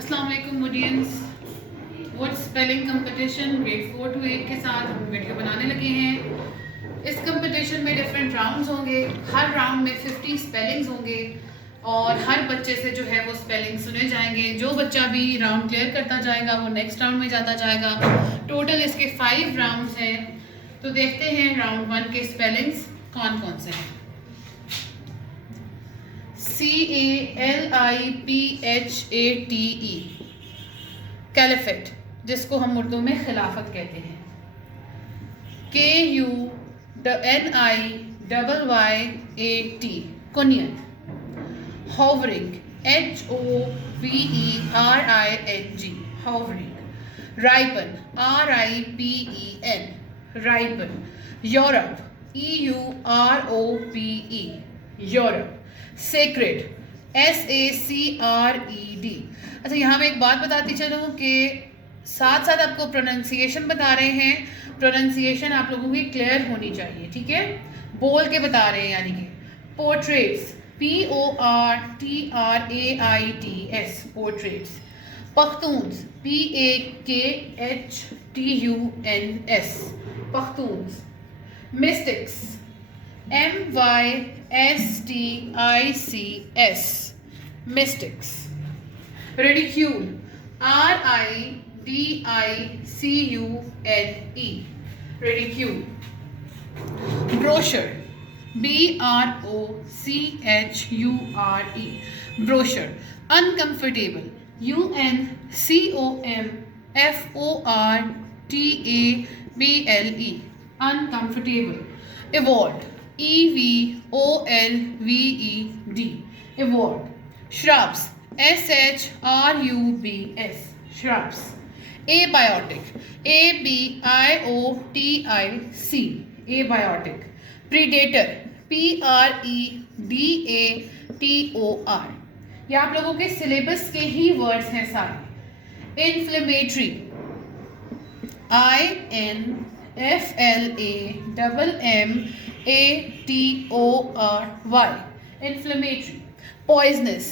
अस्सलाम वालेकुम audience. Word spelling competition grade 4 to 8 के साथ हम वीडियो बनाने लगे हैं। इस कंपटीशन में डिफरेंट राउंड्स होंगे। हर राउंड में 50 स्पेलिंग्स होंगे और हर बच्चे से जो है वो स्पेलिंग सुने जाएंगे। जो बच्चा भी राउंड क्लियर करता जाएगा वो नेक्स्ट राउंड में जाता जाएगा। टोटल इसके 5 राउंड्स हैं। तो देखते हैं राउंड 1 के स्पेलिंग्स कौन कौन से हैं। CALIPHATE कैलिफेट, जिसको हम उर्दू में खिलाफत कहते हैं। KUNIYYAT कुनियत। Hovering, HOVERING hovering. Ripen, RIPEN ripen. Europe, EUROPE Europe. Sacred, SACRED। अच्छा, यहाँ मैं एक बात बताती चलूँ कि साथ साथ आपको प्रोनाउंसिएशन बता रहे हैं। प्रोनाउंसिएशन आप लोगों की क्लियर होनी चाहिए, ठीक है। बोल के बता रहे हैं, यानी कि portraits, PORTRAITS portraits. Pakhtuns, PAKHTUNS Pakhtuns. Mystics, MYSTICS mystics. Ridicule, RIDICULE ridicule. Brochure, BROCHURE brochure. Uncomfortable, UNCOMFORTABLE uncomfortable. Evolved, EVOLVED evolved. Shrubs, SHRUBS shrubs. Abiotic, ABIOTIC abiotic. Predator, PREDATOR। ये आप लोगों के सिलेबस के ही वर्ड्स हैं सारे। Inflammatory, INFLAMMATORY inflammatory. Poisonous,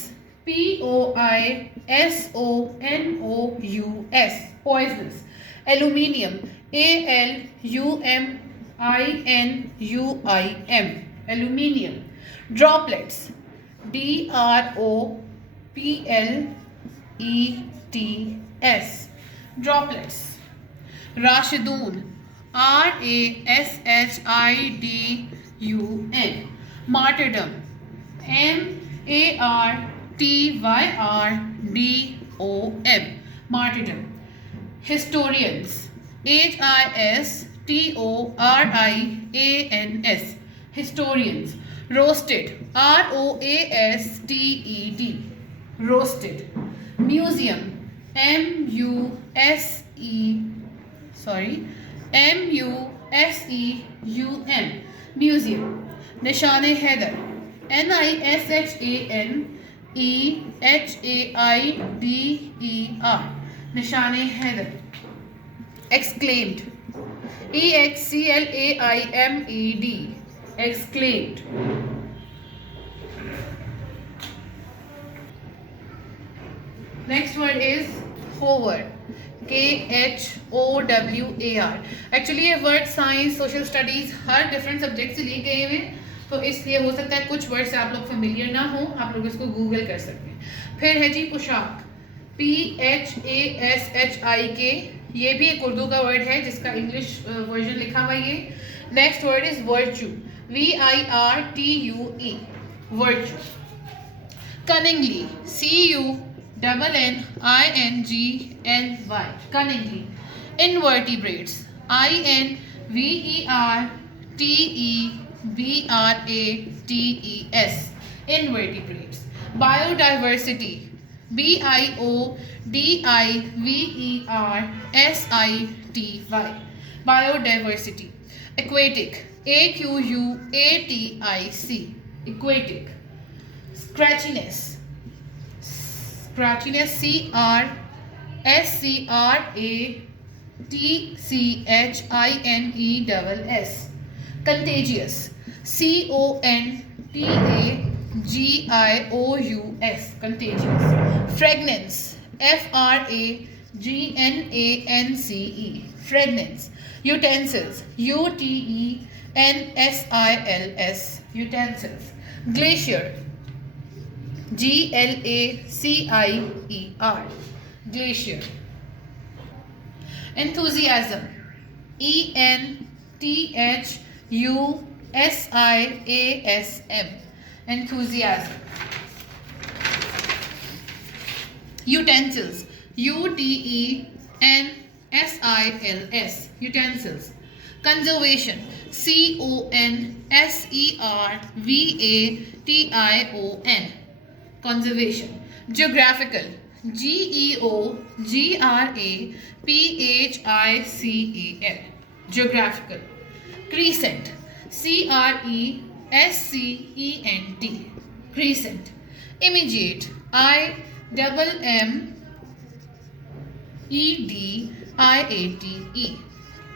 POISONOUS poisonous. Aluminium, ALUMINUIM aluminium. Droplets, DROPLETS droplets. Rashidun, RASHIDUN martyrdom, MARTYRDOM martyrdom. Historians, HISTORIANS historians. Roasted, ROASTED roasted. Museum, MUSEUM museum. निशाने हैदर, NISHANEHAIDER निशाने हैदर. Exclaimed, EXCLAIMED exclaimed. Next word is hover, KHOWAR. Actually ये word science, social studies हर different subject से लिए गए हुए, तो इसलिए हो सकता है कुछ वर्ड से आप लोग फेमिलियर ना हो, आप लोग इसको गूगल कर सकते हैं। फिर है जी पोशाक, PHASHIK। ये भी एक उर्दू का वर्ड है जिसका इंग्लिश वर्जन लिखा हुआ ये। Next word is virtue, VIRTUE virtue. Cunningly, CUNNINGLY cunningly. Invertebrates, INVERTEBRATES invertebrates. Biodiversity, BIODIVERSITY biodiversity. Aquatic, AQUATIC aquatic. Scratchiness, scratchiness, CRATCHINESS contagious, CONTAGIOUS contagious. Fragrance, Fragrance. Fragrance. Utensils. Utensils. Utensils. Glacier. Glacier. Glacier. Enthusiasm. Enthusiasm. Enthusiasm. Utensils. Utensils. Utensils. Conservation. Conservation. Conservation. Geographical. Geographical. Geographical. Crescent. Crescent. Crescent. Immediate. Immediate.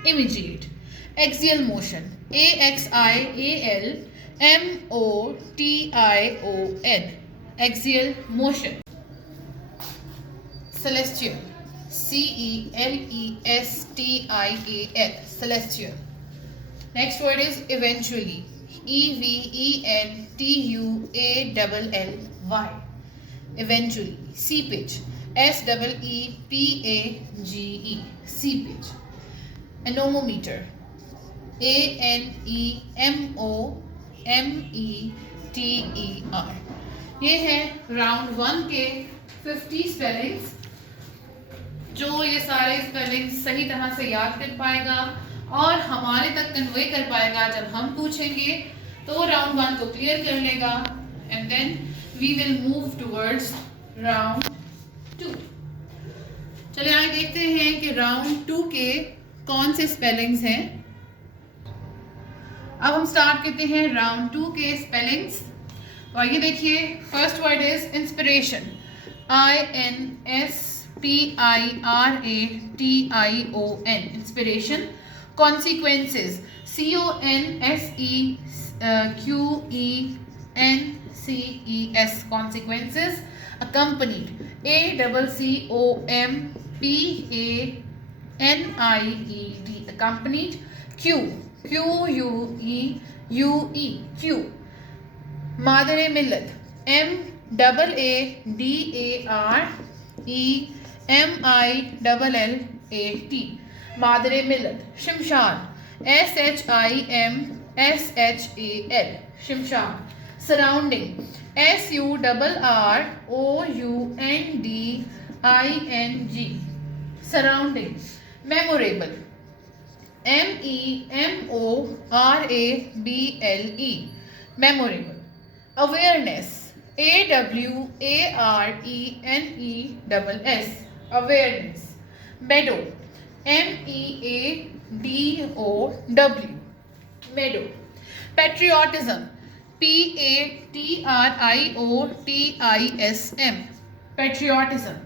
Immediate. Axial motion. Axialmotion. Axial motion. Celestial. Celestial. Celestial. Next word is eventually. Eventually. Eventually. Seepage. Seepage. Seepage. Anemometer. Anemometer. ये है round 1 के 50 spellings. जो ये सारे spellings सही तरह से याद कर पाएगा और हमारे तक कन्वे कर पाएगा जब हम पूछेंगे तो राउंड 1 को क्लियर कर लेगा. And then we will move towards round 2. चलिए आगे देखते हैं कि राउंड 2 के कौन से स्पेलिंग्स हैं. अब हम स्टार्ट करते हैं राउंड 2 के स्पेलिंग्स. और ये देखिए, first word is inspiration. INSPIRATION. Inspiration. Consequences. CONSEQUENCES. consequences. Accompanied. ACCOMPANIED. accompanied. QUEUE. मादरे Millat. MAADAREMILLAT. मादरे मिल्लत. शमशान. SHIMSHAL. शमशान. Surrounding. SURROUNDING. Surrounding. Memorable. MEMORABLE. memorable. Awareness. AWARENESS. awareness. Meadow. MEADOW. meadow. Patriotism. PATRIOTISM. patriotism.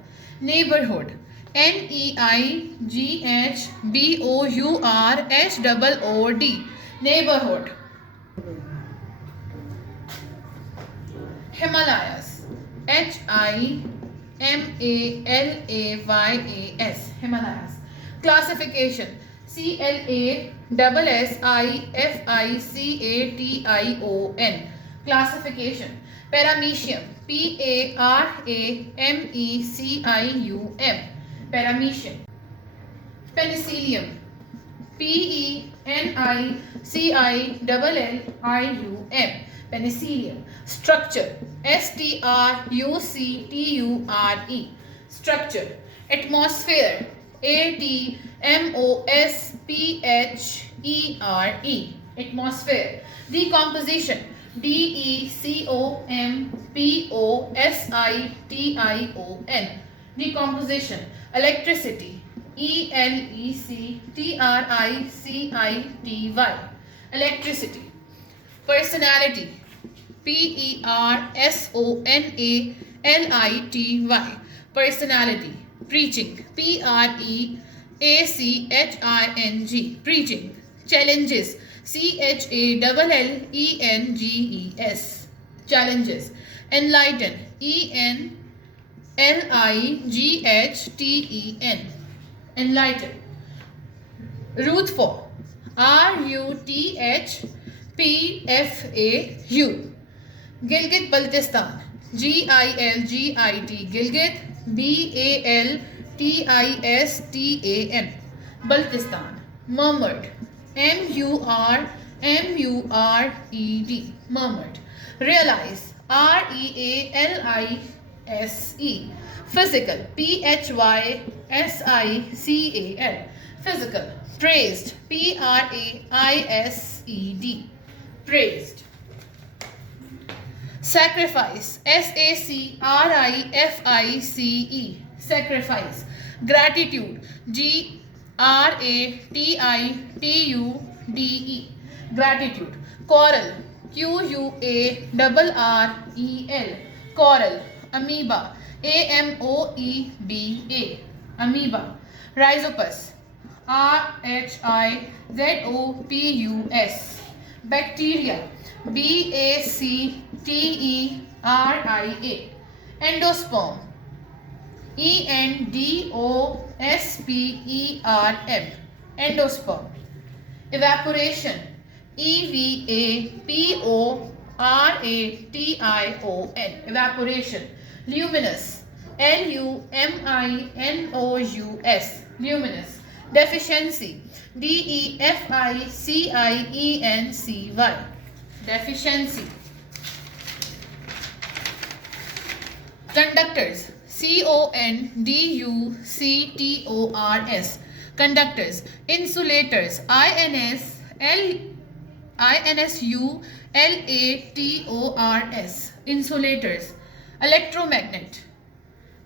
Neighborhood. NEIGHBOURHOOD. neighborhood. Himalayas. HIMALAYAS. Himalayas. Classification. CLASSIFICATION. classification. Paramecium. PARAMECIUM. paramecium. Penicillium. PENICILLIUM. penicillium. Structure. STRUCTURE. structure. Atmosphere. ATMOSPHERE. atmosphere. Decomposition. DECOMPOSITION. decomposition. Electricity. ELECTRICITY. electricity. Personality. PERSONALITY. personality. Preaching. PREACHING. preaching. Challenges. CHALLENGES. challenges. Enlighten. Lighten. Enlighten. Ruthful. Rutphpfau. Gilgit Baltistan. Gilgit. Gilgit. Baltistan. Baltistan. Murmured. Murmured. Murmured. Realize. Realize. Physical. Physical. Physical. Praised. Praised. Praised. Sacrifice. Sacrifice. Sacrifice. Gratitude. Gratitude. Gratitude. Coral. Quarrel. Coral. Amoeba. Amoeba. Amoeba. Rhizopus. Rhizopus. Bacteria. Bacteria. Endosperm. Endosperm. Endosperm. Evaporation. Evaporation. Evaporation. Luminous. Luminous. Luminous. Deficiency. Deficiency. Deficiency. Conductors. Conductors. Conductors. Insulators. Insulators. Insulators. Electromagnet.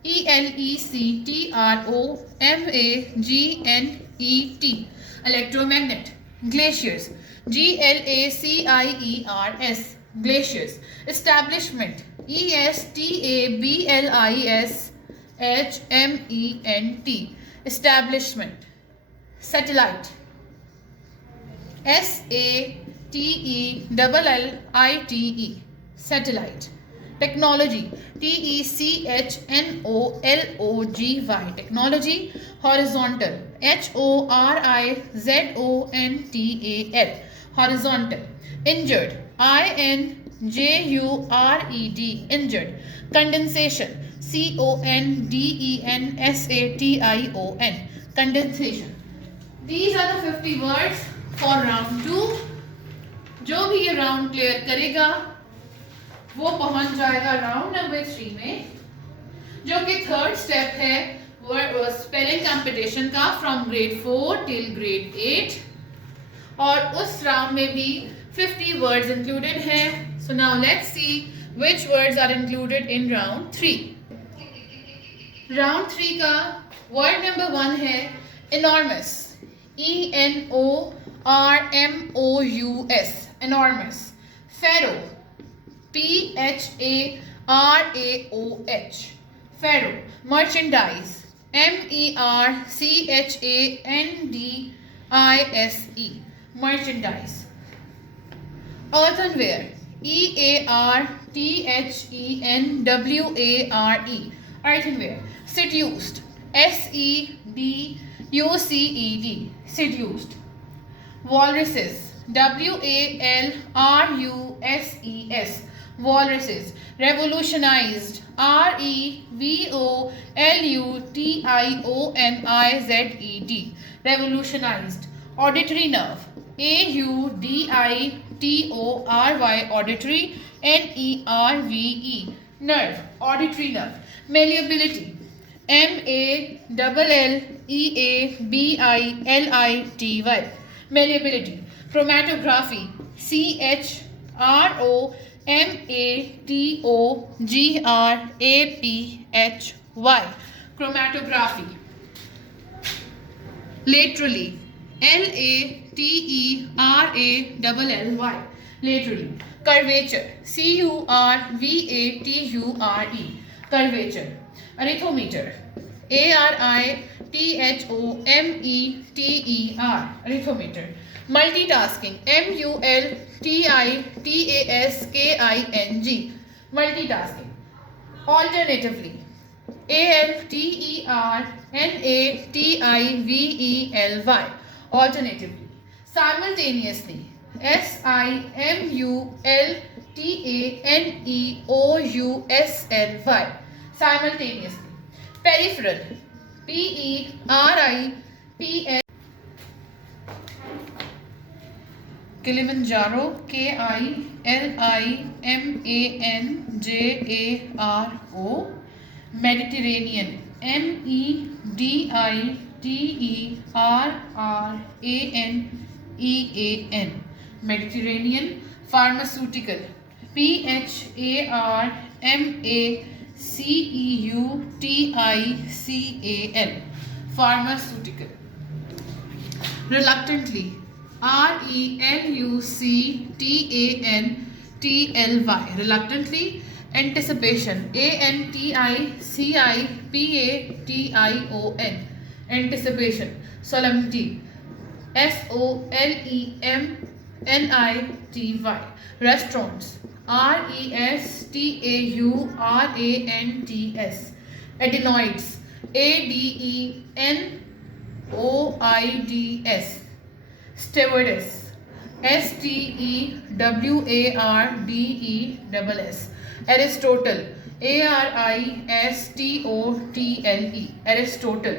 Electromagnet. Electromagnet. Glaciers. Glaciers. Glaciers. Establishment. Establishment. Establishment. Satellite. Satellite. Satellite. Technology. Technology. Technology. Horizontal. Horizontal. Horizontal. Injured. Injured. Condensation. Condensation. Condensation. These are the 50 words for round 2. जो भी ये round clear करेगा वो पहुंच जाएगा round number 3 में, जो कि थर्ड स्टेप है स्पेलिंग कंपटीशन का फ्रॉम ग्रेड 4 टिल ग्रेड 8, और उस राउंड में भी 50 वर्ड्स इंक्लूडेड हैं. So now let's see which words are included in round 3. Round 3 का वर्ड नंबर 1 है enormous. enormous. Enormous. Pharaoh. Pharaoh. Pharaoh. Merchandise. merchandise. Merchandise. Earthenware. earthenware. Earthenware. Seduced. seduced. Seduced. Walruses. walruses. Walruses. Revolutionized. revolutionized. Revolutionized. Auditory nerve. auditory. Auditory. nerve. Nerve. Auditory nerve. Malleability. malleability. Malleability. Chromatography. chromatography. Chromatography. Laterally. laterally. Laterally. Curvature. curvature. Curvature. Arithmeter. arithmeter. Arithmeter. Multitasking. multitasking. Multitasking. Alternatively. ALTERNATIVELY. Alternatively. Simultaneously. SIMULTANEOUSLY. Simultaneously. Peripheral. PERIPHERAL. Kilimanjaro, KILIMANJARO. Mediterranean, MEDITERRANEAN. Mediterranean. Pharmaceutical, PHARMACEUTICAL. Pharmaceutical. Reluctantly, RELUCTANTLY. Reluctantly. Anticipation, ANTICIPATION. Anticipation. Solemnity, SOLEMNITY. Restaurants, RESTAURANTS. Adenoids, ADENOIDS. Stewardess, STEWARDESS. Aristotle, ARISTOTLE. Aristotle.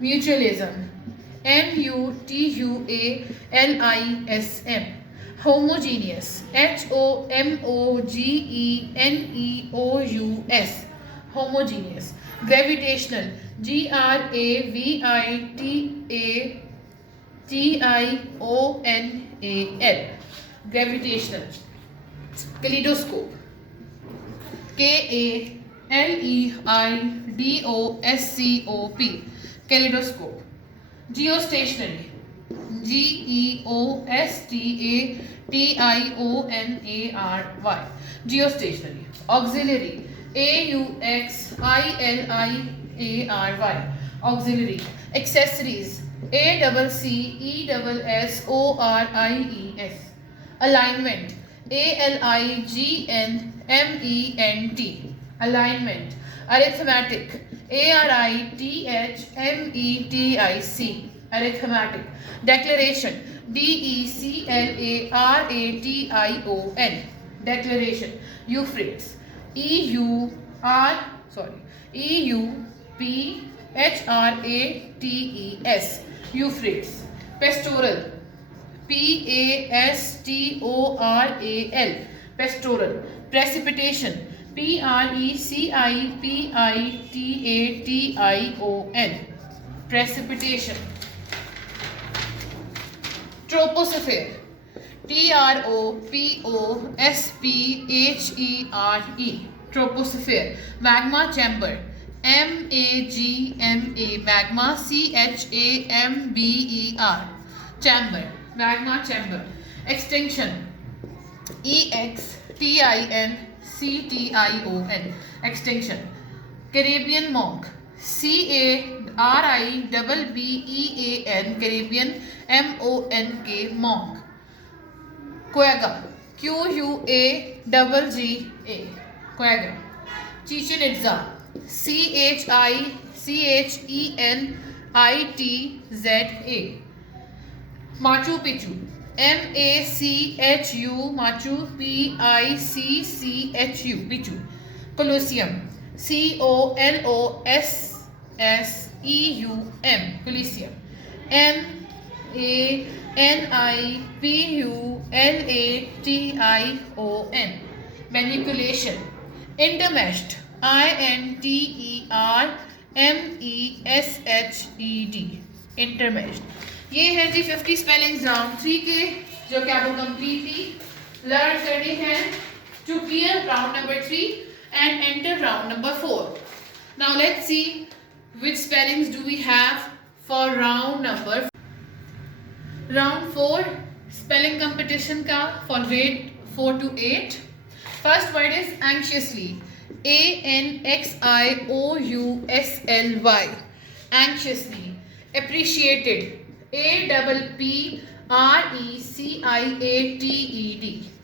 Mutualism, MUTUALISM. Homogeneous, HOMOGENEOUS. Homogeneous. Gravitational, GRAVITATIONAL. Gravitational. Kaleidoscope, KALEIDOSCOP. Kaleidoscope. Geostationary, GEOSTATIONARY. Geostationary. Auxiliary, AUXILIARY. Auxiliary. Accessories, ACCESSORIES. Alignment, ALIGNMENT. Alignment. Arithmetic, ARITHMETIC. Arithmetic. Declaration, DECLARATION. Declaration. Euphrates, EUPHRATES. Euphrates. Pastoral, PASTORAL. Pastoral. Precipitation, PRECIPITATION. Precipitation. Troposphere, TROPOSPHERE. Troposphere. Magma chamber, MAGMA. Magma, CHAMBER. Chamber. Magma chamber. Extinction, EXTINCTION. Extinction. Caribbean monk, CARIBBEAN. Caribbean, MONK. Monk. Quagga, QUAGGA. Quagga. Chichen Itza, CHICHENITZA. Machu Picchu, MACHU. Machu, PICCHU. Picchu. Colosseum, COLOSSEUM. Colosseum. MANIPULATION. Manipulation. Intermeshed, INTERMESHED. Intermeshed. ये है जी 50 spellings round 3 के जो कि आपको completely learn करनी है to clear round number 3 and enter round number 4. Now let's see which spellings do we have for round number 4. Round 4 spelling competition ka for grade 4 to 8. First word is anxiously, ANXIOUSLY. Anxiously. Appreciated, APPRECIATED.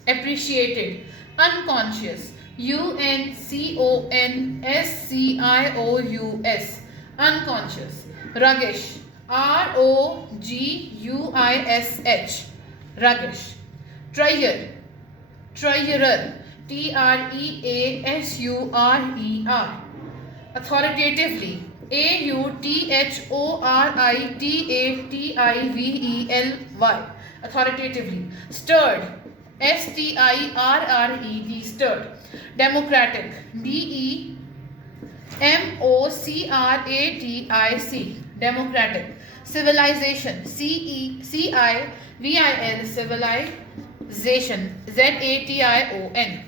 Appreciated. Unconscious, unconscious, unconscious. Ruggish, roguish, ruggish. Trier, treasurer, treasurer. Authoritatively, authoritatively, authoritatively. Stirred, stirred, stirred. Democratic, democratic, democratic. Civilization, civil, civilization, zation,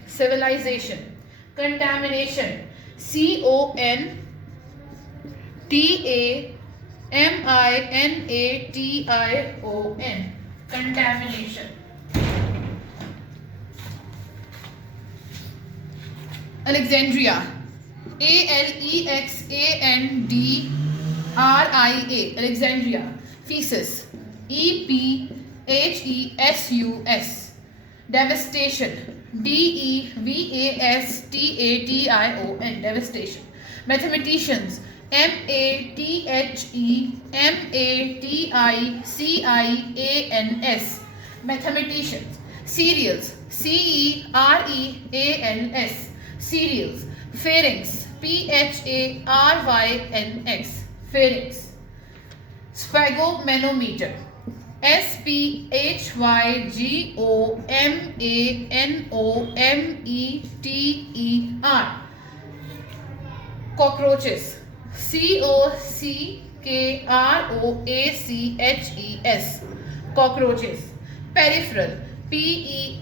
civilization. Contamination, contamination, contamination. Alexandria, Alexandria, Alexandria. Feces, ephesus. Devastation, devastation, devastation. Mathematicians, mathematics, mathematicians. Cereals, cereals, cereals. Pharynx, pharynx, pharynx. Sphygmomanometer, sphygometer. Cockroaches, cockroaches, cockroaches. Peripheral, peripheral,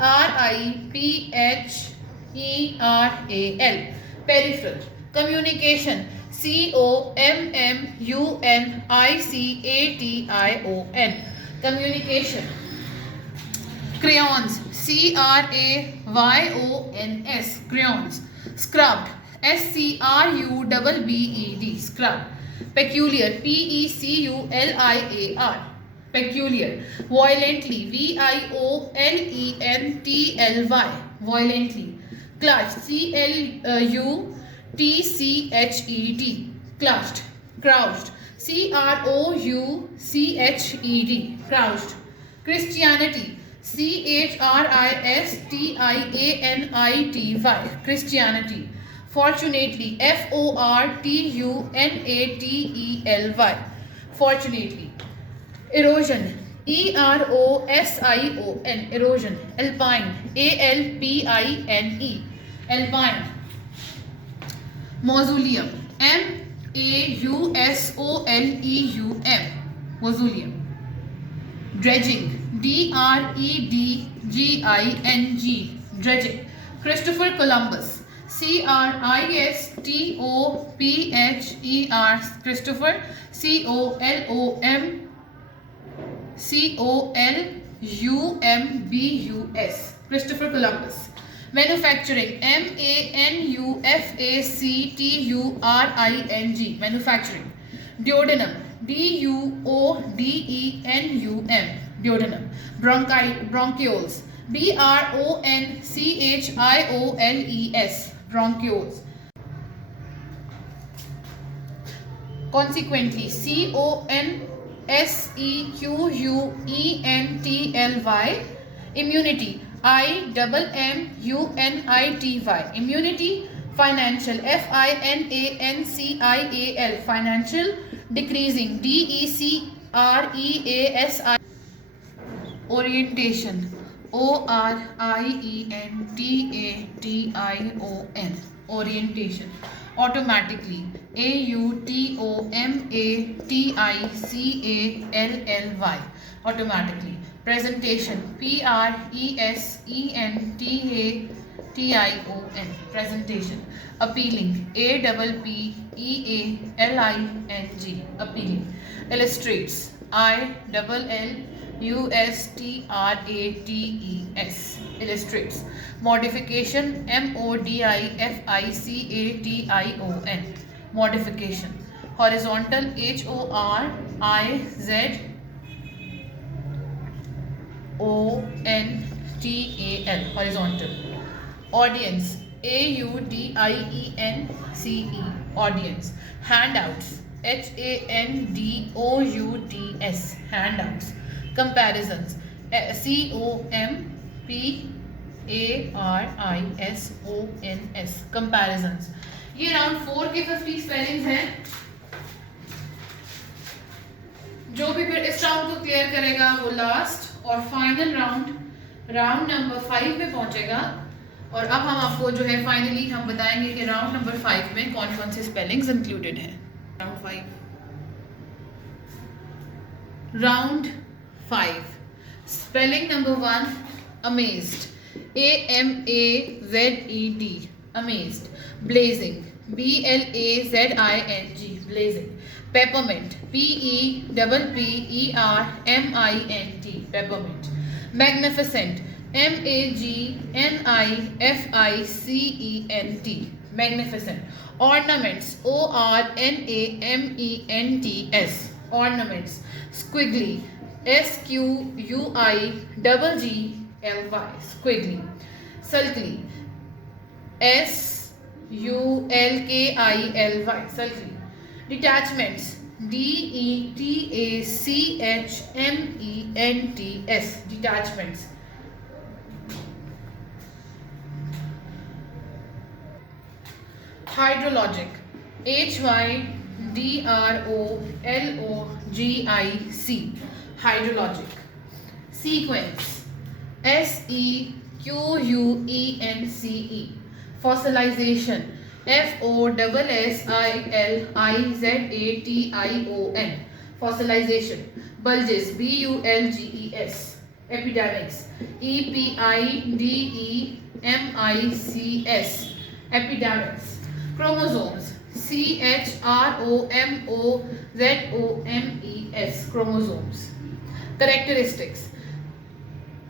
peripheral. Communication, communication, communication. Crayons, crayons, crayons. Scrubbed, scrubbed, scrubbed. Peculiar, peculiar, peculiar. Violently, violently, violently. Clutch, clutched, clutched. Crouched, crouched, crouched. Christianity, Christianity, Christianity. Fortunately, fortunately, fortunately. Erosion, erosion, erosion. Alpine, alpine, alpine. Mausoleum, mausoleum, mausoleum. Dredging, dredging, dredging. Christopher Columbus, Christopher, Christopher, Columbus, Christopher Columbus. Manufacturing, manufacturing, manufacturing. Duodenum, duodenum, duodenum. Bronchioles, bronchioles, bronchioles. Consequently, consequently, immunity, immunity, immunity. Financial, financial, financial. Decreasing, decreasing. Orientation, orientation, orientation. Automatically, automatically, automatically. Presentation, presentation, presentation. Appealing, appealing, appealing. Illustrates, illustrates, illustrates. Modification, modification, modification. Horizontal, horizontal, horizontal. Audience, AUDIENCE, audience. Handouts, HANDOUTS, handouts. Comparisons, COMPARISONS, comparisons. ये round 4 के 50 spellings हैं. जो भी फिर इस round को clear करेगा वो लास्ट और फाइनल राउंड नंबर 5 में पहुंचेगा. और अब हम आपको जो है फाइनली हम बताएंगे कि राउंड नंबर 5 में कौन कौन से स्पेलिंग्स इंक्लूडेड हैं. Round 5 spelling number 1, amazed, AMAZED, amazed. Blazing, BLAZING, blazing. Peppermint, PEPPERMINT, peppermint. Magnificent, MAGNIFICENT, magnificent. Ornaments, ORNAMENTS, ornaments. Squiggly, SQUIGGLY, squiggly. Sulky, SULKILY, sulky. Detachments, DETACHMENTS, detachments. Hydrologic, HYDROLOGIC, hydrologic. Sequence, SEQUENCE, fossilization, FOSSILIZATION, fossilization. Bulges, BULGES, epidemics, EPIDEMICS, epidemics. Chromosomes, CHROMOZOMES, chromosomes. Characteristics,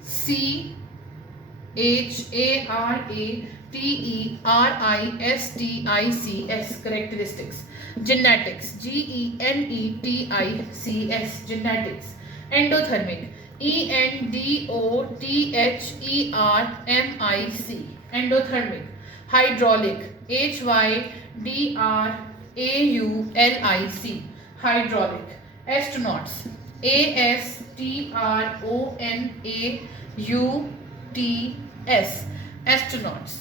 CHARATERISTICS, characteristics. Genetics, GENETICS, genetics. Endothermic, ENDOTHERMIC, endothermic. Hydraulic, HYDRAULIC, hydraulic. Astronauts, ASTRONAUTS, astronauts.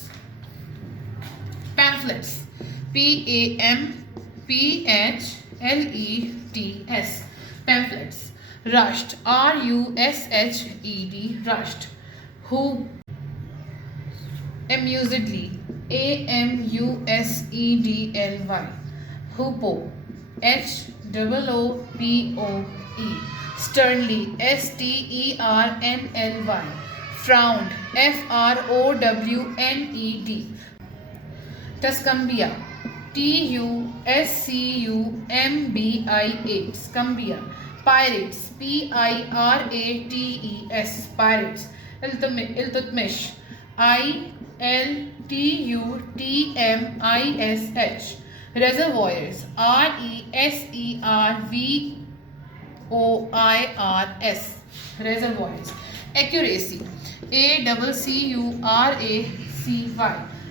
Pamphlets, PAMPHLETS, pamphlets. Rushed, RUSHED, rushed. Who, amusedly, AMUSEDLY, hoopoe, HOOPOE. Sternly, STERNLY. Frowned, FROWNED. Tuscumbia, TUSCUMBIA, scumbia. Pirates, PIRATES, pirates. Iltutmish, ILTUTMISH. Reservoirs, RESERVOIRS, reservoirs. Accuracy, ACCURACY,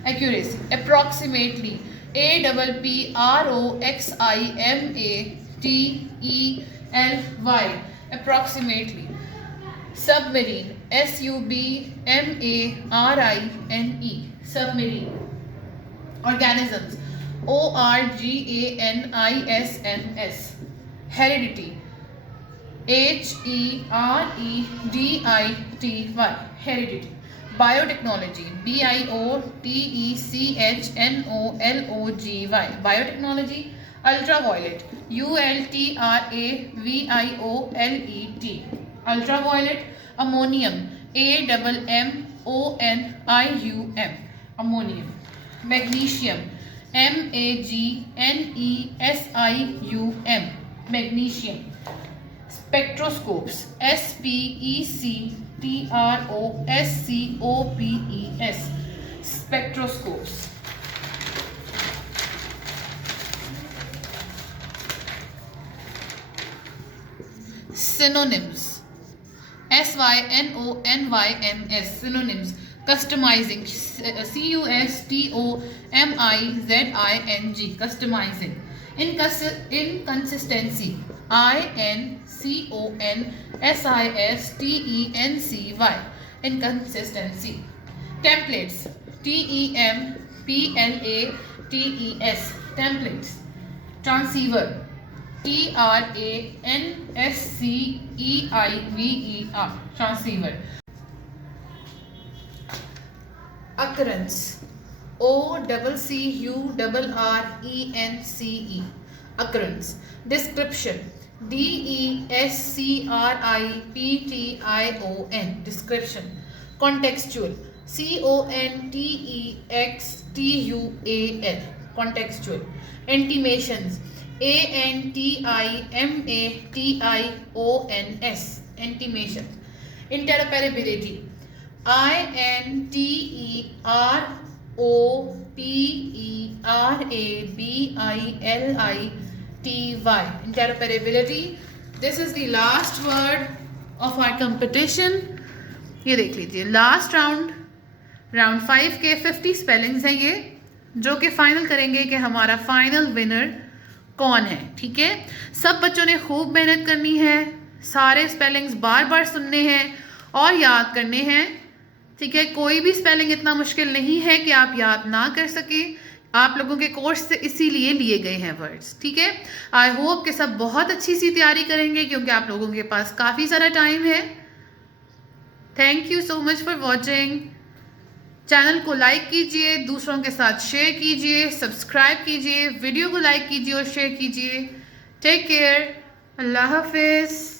accuracy. Approximately, APPROXIMATELY, approximately. Submarine, SUBMARINE, submarine. Organisms, ORGANISMS. Heredity, HEREDITY, heredity. Biotechnology, BIOTECHNOLOGY, biotechnology. Ultraviolet, ULTRAVIOLET, ultraviolet. Ammonium, AMMONIUM, ammonium. Magnesium, MAGNESIUM, magnesium. Spectroscopes, SPECTROSCOPES, spectroscopes. Synonyms, SYNONYMS, synonyms. Customizing, CUSTOMIZING, customizing. Inconsistency, INCONSISTENCY, inconsistency. Templates, TEMPLATES, templates. Transceiver, TRANSCEIVER, transceiver. Occurrence, OCCURRENCE, occurrence. Description, DESCRIPTION, description. Contextual, CONTEXTUAL, contextual. Intimations, ANTIMATIONS, intimation. Interoperability, INTEROPERABILITY, interoperability. This is the last word of our competition. ये देख लीजिए, last round 5 के 50 spellings हैं ये, जो कि final करेंगे कि हमारा फाइनल विनर कौन है। ठीक है, सब बच्चों ने खूब मेहनत करनी है, सारे स्पेलिंग्स बार बार सुनने हैं और याद करने हैं। ठीक है, कोई भी स्पेलिंग इतना मुश्किल नहीं है कि आप याद ना कर सके। आप लोगों के कोर्स से इसीलिए लिए गए हैं वर्ड्स। ठीक है, आई होप कि सब बहुत अच्छी सी तैयारी करेंगे, क्योंकि आप लोगों के पास काफ़ी सारा टाइम है। Thank you so much for watching. Channel को लाइक कीजिए, दूसरों के साथ शेयर कीजिए, सब्सक्राइब कीजिए, वीडियो को लाइक कीजिए और शेयर कीजिए। टेक केयर, अल्लाह हाफिज़।